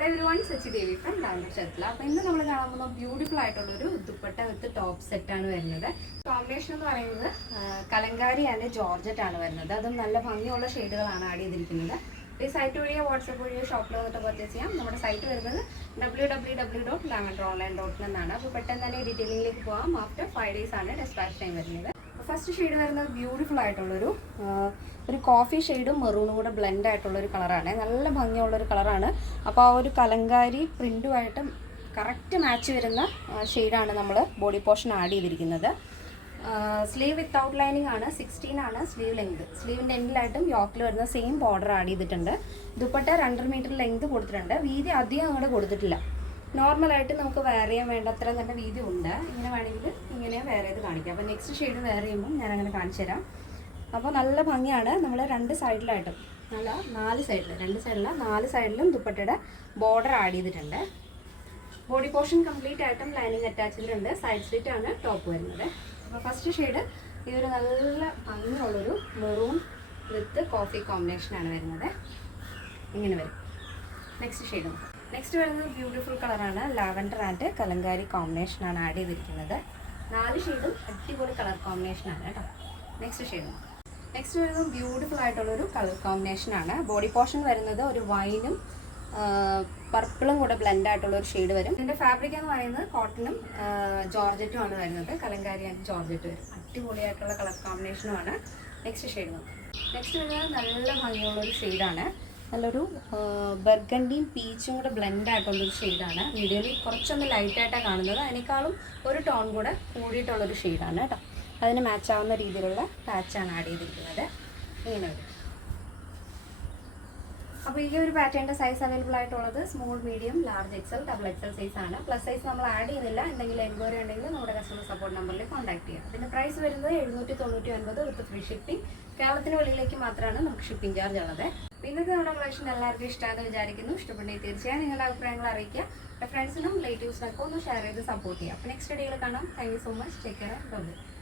Hello everyone, Sachi Devi from Lavender Chatla. അപ്പോൾ ഇന്ന് നമ്മൾ കാണാൻ പോകുന്ന ബ്യൂട്ടിഫുൾ ആയിട്ടുള്ള ഒരു ദുപ്പട്ട വിത്ത് ടോപ്പ് സെറ്റ് ആണ് വരുന്നത്. കോമ്പിനേഷൻ എന്ന് പറയുന്നത് കലങ്കാരി ആൻഡ് ജോർജറ്റ് ആണ് വരുന്നത്. അതും നല്ല ഭംഗിയുള്ള ഷെയ്ഡുകളാണ് ആഡ് ചെയ്തിരിക്കുന്നത്. ഈ സൈറ്റ് വഴിയോ വാട്സപ്പ് വഴിയോ ഷോപ്പിൽ വന്നിട്ട് പർച്ചേസ് ചെയ്യാം. നമ്മുടെ സൈറ്റ് വരുന്നത് www.lavenderonline.in എന്നാണ്. അപ്പോൾ പെട്ടെന്ന് തന്നെ ഡീറ്റെയിലിംഗിലേക്ക് പോകാം. ആഫ്റ്റർ 5 days ആണ് ഡിസ്പാച്ച് ടൈം വരുന്നത്. ഫസ്റ്റ് ഷെയ്ഡ് വരുന്നത് ബ്യൂട്ടിഫുൾ ആയിട്ടുള്ളൊരു കോഫി ഷെയ്ഡും മെറൂണും കൂടെ ബ്ലെൻഡ് ആയിട്ടുള്ളൊരു കളറാണ്. നല്ല ഭംഗിയുള്ളൊരു കളറാണ്. അപ്പോൾ ആ ഒരു കലങ്കാരി പ്രിൻറ്റുമായിട്ട് കറക്റ്റ് മാച്ച് വരുന്ന ഷെയ്ഡാണ് നമ്മൾ ബോഡി പോർഷൻ ആഡ് ചെയ്തിരിക്കുന്നത്. സ്ലീവ് വിത്ത് ഔട്ട് ലൈനിങ് ആണ്. 16 ആണ് സ്ലീവ് ലെങ്ത്. സ്ലീവിൻ്റെ എൻഡിലായിട്ടും യോക്കിൽ വരുന്ന സെയിം ബോർഡർ ആഡ് ചെയ്തിട്ടുണ്ട്. ദുപ്പട്ട 2.5 മീറ്റർ ലെങ്ത് കൊടുത്തിട്ടുണ്ട്. വീതി അധികം അങ്ങോട്ട് കൊടുത്തിട്ടില്ല. നോർമലായിട്ട് നമുക്ക് വെയർ ചെയ്യാൻ വേണ്ടത്ര തന്നെ വീതി ഉണ്ട്. ഇങ്ങനെ വേണമെങ്കിൽ ഇങ്ങനെ വെയർ ചെയ്ത് കാണിക്കാം. അപ്പോൾ നെക്സ്റ്റ് ഷെയ്ഡ് വെയർ ചെയ്യുമ്പോൾ ഞാനങ്ങനെ കാണിച്ചു തരാം. അപ്പോൾ നല്ല ഭംഗിയാണ്. നമ്മൾ 2 സൈഡിലായിട്ടും നല്ല 4 സൈഡിൽ 2 സൈഡിൽ 4 സൈഡിലും ദുപ്പട്ടയുടെ ബോർഡർ ആഡ് ചെയ്തിട്ടുണ്ട്. ബോഡി പോർഷൻ കംപ്ലീറ്റ് ആയിട്ടും ലൈനിങ് അറ്റാച്ച് ചെയ്തിട്ടുണ്ട്. സൈഡ് സ്ലിറ്റ് ആണ് ടോപ്പ് വരുന്നത്. അപ്പോൾ ഫസ്റ്റ് ഷെയ്ഡ് ഈ ഒരു നല്ല ഭംഗിയുള്ളൊരു മെറൂൺ വിത്ത് കോഫി കോമ്പിനേഷനാണ് വരുന്നത്. ഇങ്ങനെ വരും. നെക്സ്റ്റ് വരുന്നത് ബ്യൂട്ടിഫുൾ കളറാണ്. ലാവൻഡർ ആൻഡ് കലങ്കാരി കോമ്പിനേഷനാണ് ആഡ് ചെയ്തിരിക്കുന്നത്. 4 ഷെയ്ഡും അടിപൊളി കളർ കോമ്പിനേഷനാണ് കേട്ടോ. നെക്സ്റ്റ് വരുന്നത് ബ്യൂട്ടിഫുൾ ആയിട്ടുള്ളൊരു കളർ കോമ്പിനേഷനാണ്. ബോഡി പോർഷൻ വരുന്നത് ഒരു വൈനും പർപ്പിളും കൂടെ ബ്ലെൻഡ് ആയിട്ടുള്ളൊരു ഷെയ്ഡ് വരും. ഇതിൻ്റെ ഫാബ്രിക് എന്ന് പറയുന്നത് കോട്ടണും ജോർജറ്റും ആണ് വരുന്നത്. കലങ്കാരി ആൻഡ് ജോർജറ്റ് വരും. അടിപൊളിയായിട്ടുള്ള കളർ കോമ്പിനേഷനുമാണ്. നെക്സ്റ്റ് വരുന്നത് നല്ല ഭംഗിയുള്ളൊരു ഷെയ്ഡാണ്. നല്ലൊരു ബർഗണ്ടിയും പീച്ചും കൂടെ ബ്ലെൻഡ് ആയിട്ടുള്ളൊരു ഷെയ്ഡാണ്. വീഡിയോയിൽ കുറച്ചൊന്ന് ലൈറ്റായിട്ടാണ് കാണുന്നത്. അതിനേക്കാളും ഒരു ടോൺ കൂടെ കൂടിയിട്ടുള്ളൊരു ഷെയ്ഡാണ് കേട്ടോ. അതിന് മാച്ച് ആവുന്ന രീതിയിലുള്ള പാച്ചാണ് ആഡ് ചെയ്തിരിക്കുന്നത്. ഇങ്ങനെ വരും. അപ്പോൾ ഈ ഒരു പാറ്റേണിൻ്റെ സൈസ് അവൈലബിൾ ആയിട്ടുള്ളത് small, medium, large, Excel, double XL size ആണ്. പ്ലസ് സൈസ് നമ്മൾ ആഡ് ചെയ്യുന്നില്ല. എന്തെങ്കിലും എൻക്വയറി ഉണ്ടെങ്കിൽ നമ്മുടെ കസ്റ്റമർ സപ്പോർട്ട് നമ്പറിൽ കോൺടാക്ട് ചെയ്യാം. അതിൻ്റെ പ്രൈസ് വരുന്നത് 799 വിത്ത് ഫ്രീ ഷിപ്പിംഗ്. കേരളത്തിന് വെളിയിലേക്ക് മാത്രമാണ് നമുക്ക് ഷിപ്പിംഗ് ചാർജ് ഉള്ളത്. ഇന്നത്തെ നമ്മുടെ കളക്ഷൻ എല്ലാവർക്കും ഇഷ്ടമാണെന്ന് വിചാരിക്കുന്നു. ഇഷ്ടപ്പെട്ടെങ്കിൽ തീർച്ചയായും നിങ്ങളുടെ അഭിപ്രായങ്ങൾ അറിയിക്കുക. ഫ്രണ്ട്സിനും റിലേറ്റീവ്സിനൊക്കെ ഒന്ന് ഷെയർ ചെയ്ത് സപ്പോർട്ട് ചെയ്യാം. അപ്പോൾ നെക്സ്റ്റ് വീഡിയോയിൽ കാണാം. Thank you so much. Take care. By.